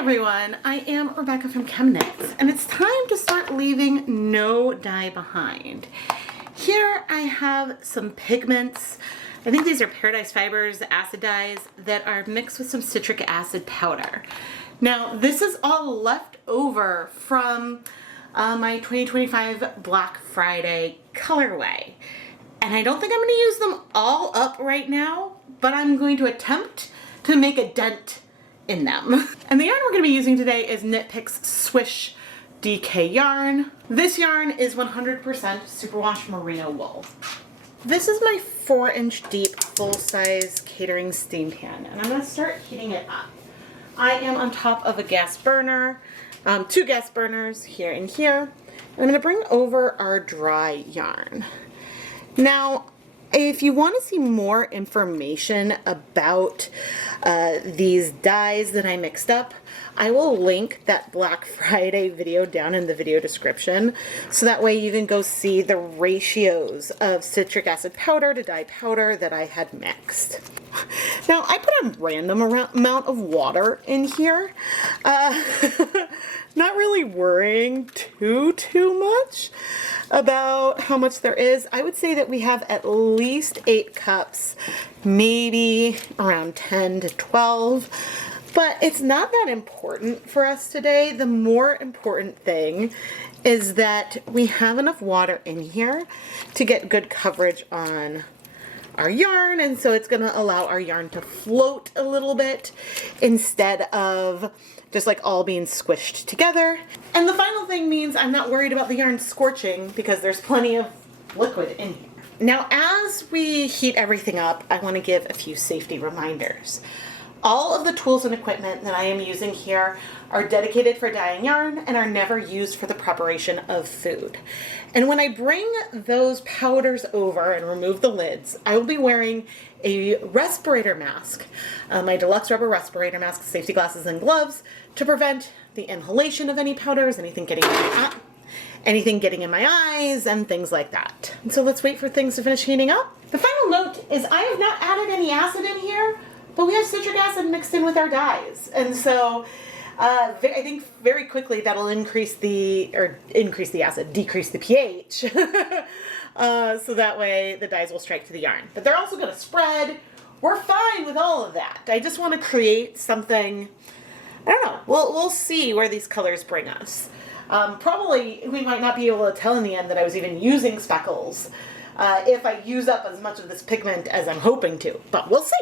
everyone, I am Rebecca from ChemKnits, and it's time to start leaving no dye behind. Here I have some pigments. I think these are Paradise Fibers acid dyes that are mixed with some citric acid powder. Now this is all left over from my 2025 Black Friday colorway. And I don't think I'm going to use them all up right now, but I'm going to attempt to make a dent in them. And the yarn we're going to be using today is Knit Picks Swish DK yarn. This yarn is 100% superwash merino wool. This is my 4-inch deep full-size catering steam pan, and I'm going to start heating it up. I am on top of a gas burner, 2 gas burners here and here, and I'm going to bring over our dry yarn. Now, if you want to see more information about these dyes that I mixed up, I will link that Black Friday video down in the video description, so that way you can go see the ratios of citric acid powder to dye powder that I had mixed. Now, I put a random amount of water in here, not really worrying too much about how much there is. I would say that we have at least 8 cups, maybe around 10 to 12, but it's not that important for us today. The more important thing is that we have enough water in here to get good coverage on our yarn, and so it's going to allow our yarn to float a little bit instead of just like all being squished together. And the final thing means I'm not worried about the yarn scorching because there's plenty of liquid in here. Now, as we heat everything up, I want to give a few safety reminders. All of the tools and equipment that I am using here are dedicated for dyeing yarn and are never used for the preparation of food. And when I bring those powders over and remove the lids, I will be wearing a respirator mask, my deluxe rubber respirator mask, safety glasses and gloves, to prevent the inhalation of any powders, anything getting in my eyes, and things like that. And so let's wait for things to finish heating up. The final note is I have not added any acid in here, but we have citric acid mixed in with our dyes. And so I think very quickly that'll decrease the pH. So that way the dyes will strike to the yarn. But they're also going to spread. We're fine with all of that. I just want to create something, I don't know, we'll see where these colors bring us. Probably we might not be able to tell in the end that I was even using Speckles if I use up as much of this pigment as I'm hoping to, but we'll see.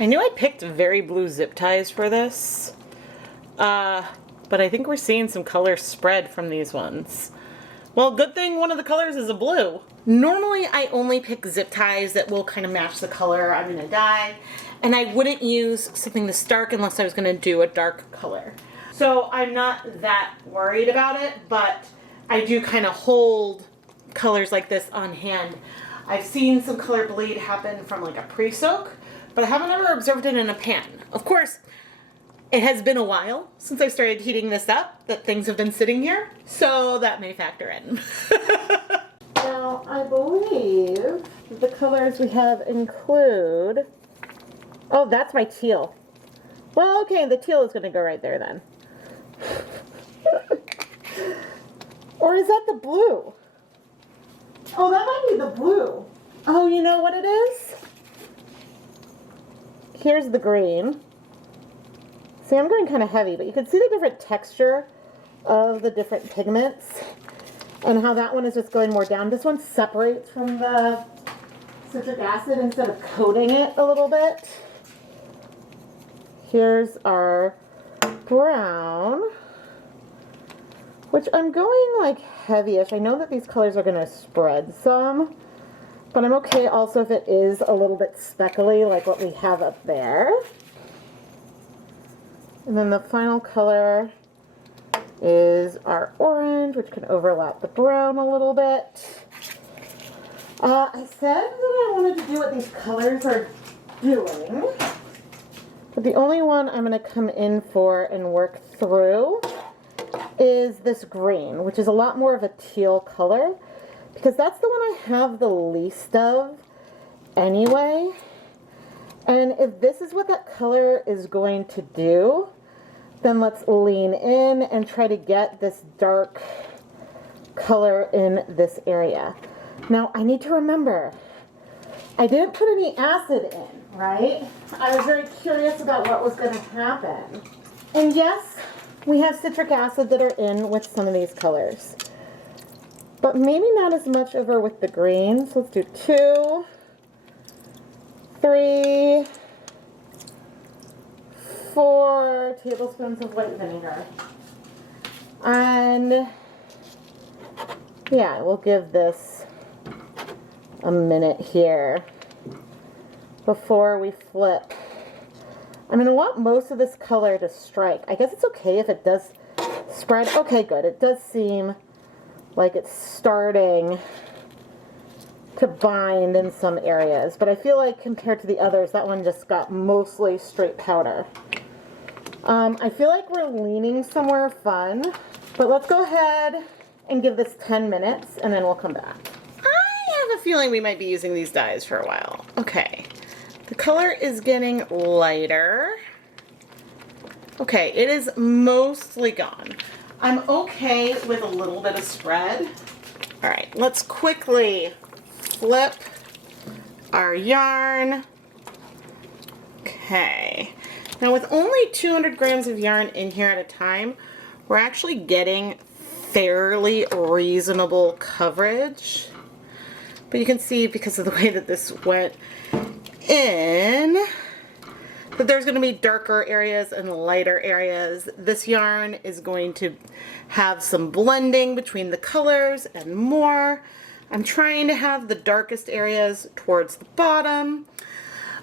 I knew I picked very blue zip ties for this, but I think we're seeing some color spread from these ones. Well, good thing one of the colors is a blue. Normally I only pick zip ties that will kind of match the color I'm going to dye, and I wouldn't use something this dark unless I was going to do a dark color. So I'm not that worried about it, but I do kind of hold colors like this on hand. I've seen some color bleed happen from like a pre-soak, but I haven't ever observed it in a pan. Of course, it has been a while since I started heating this up that things have been sitting here, so that may factor in. Now, I believe the colors we have include, oh, that's my teal. Well, okay, the teal is going to go right there then. Or is that the blue? Oh, that might be the blue. Oh, you know what it is? Here's the green. See, I'm going kind of heavy, but you can see the different texture of the different pigments and how that one is just going more down. This one separates from the citric acid instead of coating it a little bit. Here's our brown, which I'm going like heavyish. I know that these colors are going to spread some, but I'm okay also if it is a little bit speckly like what we have up there. And then the final color is our orange, which can overlap the brown a little bit. I said that I wanted to do what these colors are doing, but the only one I'm going to come in for and work through is this green, which is a lot more of a teal color, because that's the one I have the least of anyway. And if this is what that color is going to do, then let's lean in and try to get this dark color in this area. Now, I need to remember, I didn't put any acid in, right? I was very curious about what was going to happen. And yes, we have citric acid that are in with some of these colors, but maybe not as much over with the greens. Let's do 2, 3, 4 tablespoons of white vinegar. And yeah, we'll give this a minute here before we flip. I'm going to want most of this color to strike. I guess it's okay if it does spread. Okay, good. It does seem like it's starting to bind in some areas, but I feel like compared to the others, that one just got mostly straight powder. I feel like we're leaning somewhere fun, but let's go ahead and give this 10 minutes and then we'll come back. I have a feeling we might be using these dyes for a while. Okay, the color is getting lighter. Okay, it is mostly gone. I'm okay with a little bit of spread. All right, let's quickly flip our yarn. Okay, now with only 200 grams of yarn in here at a time, we're actually getting fairly reasonable coverage. But you can see, because of the way that this went in, that there's going to be darker areas and lighter areas. This yarn is going to have some blending between the colors and more. I'm trying to have the darkest areas towards the bottom.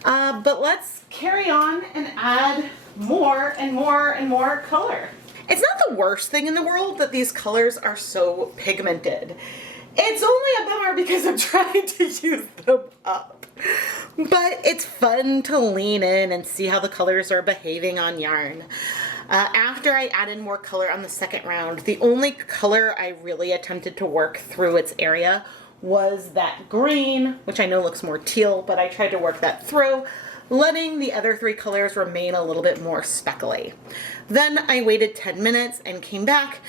But let's carry on and add more and more and more color. It's not the worst thing in the world that these colors are so pigmented. It's only a bummer because I'm trying to use them up. But it's fun to lean in and see how the colors are behaving on yarn. After I added more color on the second round, the only color I really attempted to work through its area was that green, which I know looks more teal, but I tried to work that through, letting the other 3 colors remain a little bit more speckly. Then I waited 10 minutes and came back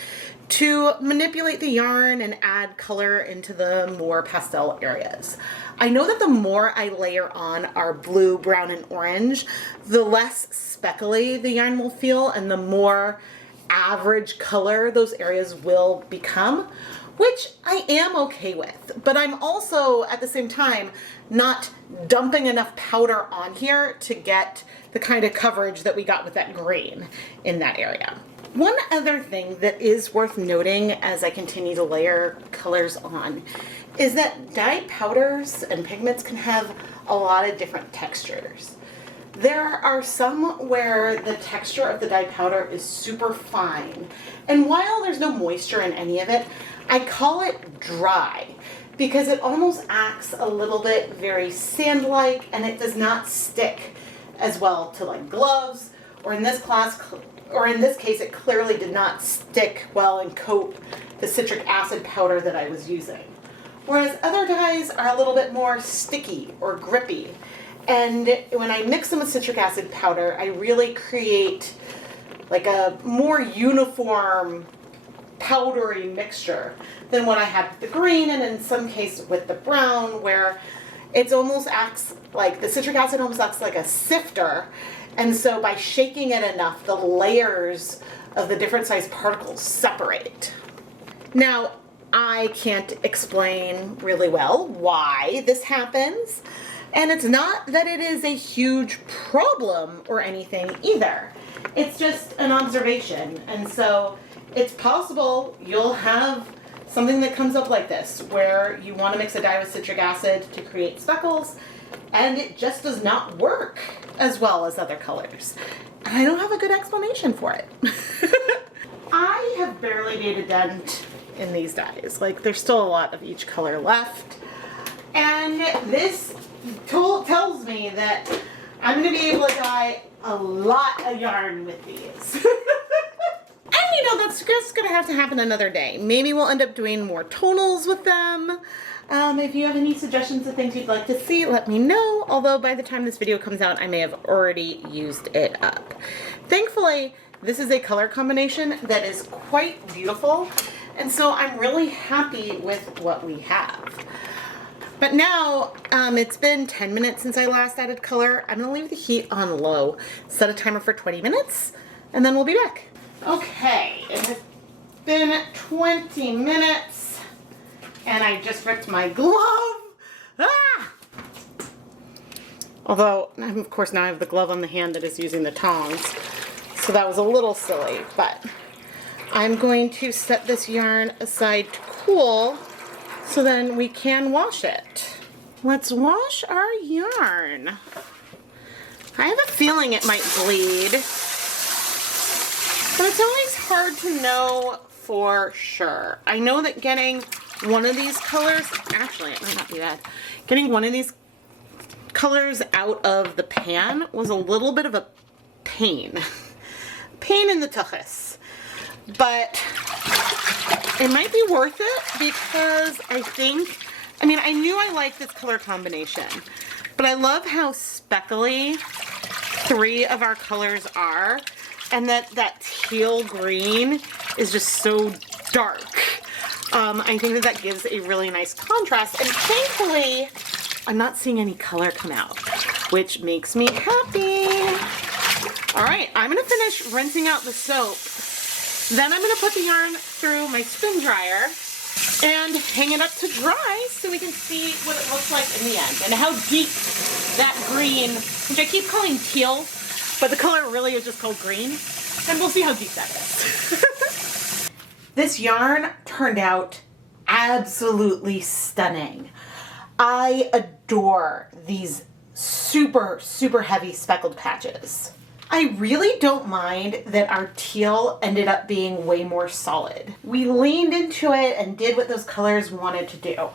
to manipulate the yarn and add color into the more pastel areas. I know that the more I layer on our blue, brown, and orange, the less speckly the yarn will feel and the more average color those areas will become, which I am okay with. But I'm also, at the same time, not dumping enough powder on here to get the kind of coverage that we got with that green in that area. One other thing that is worth noting as I continue to layer colors on is that dyed powders and pigments can have a lot of different textures. There are some where the texture of the dyed powder is super fine, and while there's no moisture in any of it, I call it dry because it almost acts a little bit very sand-like, and it does not stick as well to like gloves, or in this case it clearly did not stick well and coat the citric acid powder that I was using. Whereas other dyes are a little bit more sticky or grippy. And when I mix them with citric acid powder, I really create like a more uniform powdery mixture than what I had with the green, and in some cases with the brown, where it almost acts like, the citric acid almost acts like a sifter. And so by shaking it enough, the layers of the different size particles separate. Now, I can't explain really well why this happens. And it's not that it is a huge problem or anything either. It's just an observation. And so it's possible you'll have something that comes up like this, where you want to mix a dye with citric acid to create speckles, and it just does not work as well as other colors. And I don't have a good explanation for it. I have barely made a dent in these dyes. Like, there's still a lot of each color left. And this tool tells me that I'm going to be able to dye a lot of yarn with these. And you know, that's just going to have to happen another day. Maybe we'll end up doing more tonals with them. If you have any suggestions of things you'd like to see, let me know. Although by the time this video comes out, I may have already used it up. Thankfully, this is a color combination that is quite beautiful. And so I'm really happy with what we have. But now, it's been 10 minutes since I last added color. I'm gonna leave the heat on low, set a timer for 20 minutes, and then we'll be back. Okay, it has been 20 minutes, and I just ripped my glove. Ah! Although, of course, now I have the glove on the hand that is using the tongs, so that was a little silly, but I'm going to set this yarn aside to cool so then we can wash it. Let's wash our yarn. I have a feeling it might bleed, but it's always hard to know for sure. I know that getting one of these colors, actually it might not be bad, getting one of these colors out of the pan was a little bit of a pain. Pain in the tuchus. But it might be worth it because I knew I liked this color combination, but I love how speckly 3 of our colors are, and that teal green is just so dark. I think that gives a really nice contrast, and thankfully I'm not seeing any color come out, which makes me happy. All right, I'm gonna finish rinsing out the soap. Then I'm gonna put the yarn through my spin dryer and hang it up to dry so we can see what it looks like in the end and how deep that green, which I keep calling teal, but the color really is just called green, and we'll see how deep that is. This yarn turned out absolutely stunning. I adore these super, super heavy speckled patches. I really don't mind that our teal ended up being way more solid. We leaned into it and did what those colors wanted to do.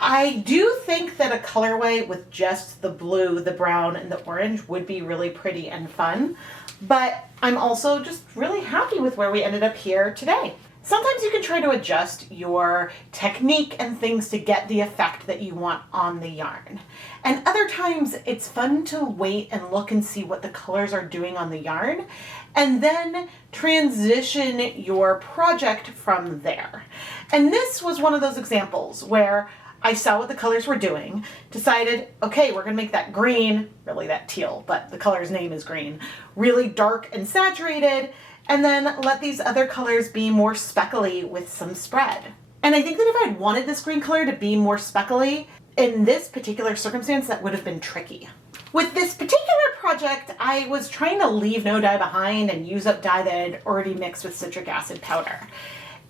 I do think that a colorway with just the blue, the brown, and the orange would be really pretty and fun, but I'm also just really happy with where we ended up here today. Sometimes you can try to adjust your technique and things to get the effect that you want on the yarn. And other times it's fun to wait and look and see what the colors are doing on the yarn, and then transition your project from there. And this was one of those examples where I saw what the colors were doing, decided, okay, we're gonna make that green, really that teal, but the color's name is green, really dark and saturated, and then let these other colors be more speckly with some spread. And I think that if I'd wanted this green color to be more speckly, in this particular circumstance, that would have been tricky. With this particular project, I was trying to leave no dye behind and use up dye that I'd already mixed with citric acid powder.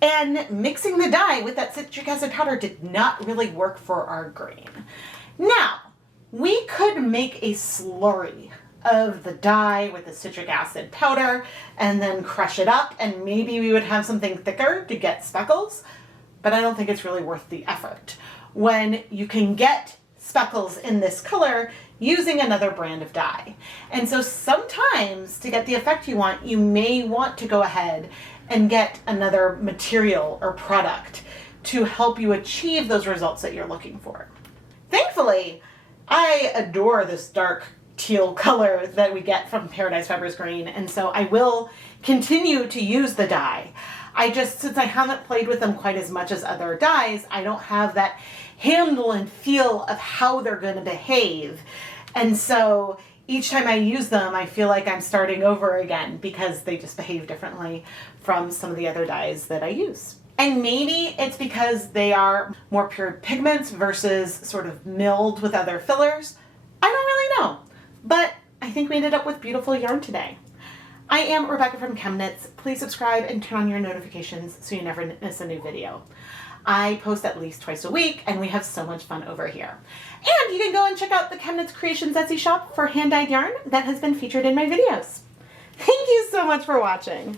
And mixing the dye with that citric acid powder did not really work for our green. Now, we could make a slurry of the dye with the citric acid powder and then crush it up, and maybe we would have something thicker to get speckles, but I don't think it's really worth the effort when you can get speckles in this color using another brand of dye. And so sometimes to get the effect you want, you may want to go ahead and get another material or product to help you achieve those results that you're looking for. Thankfully, I adore this dark teal color that we get from Paradise Fibers Green, and so I will continue to use the dye. Since I haven't played with them quite as much as other dyes, I don't have that handle and feel of how they're going to behave. And so each time I use them, I feel like I'm starting over again because they just behave differently from some of the other dyes that I use. And maybe it's because they are more pure pigments versus sort of milled with other fillers. I don't really know, but I think we ended up with beautiful yarn today. I am Rebecca from ChemKnits. Please subscribe and turn on your notifications so you never miss a new video. I post at least twice a week, and we have so much fun over here. And you can go and check out the ChemKnits Creations Etsy shop for hand-dyed yarn that has been featured in my videos. Thank you so much for watching.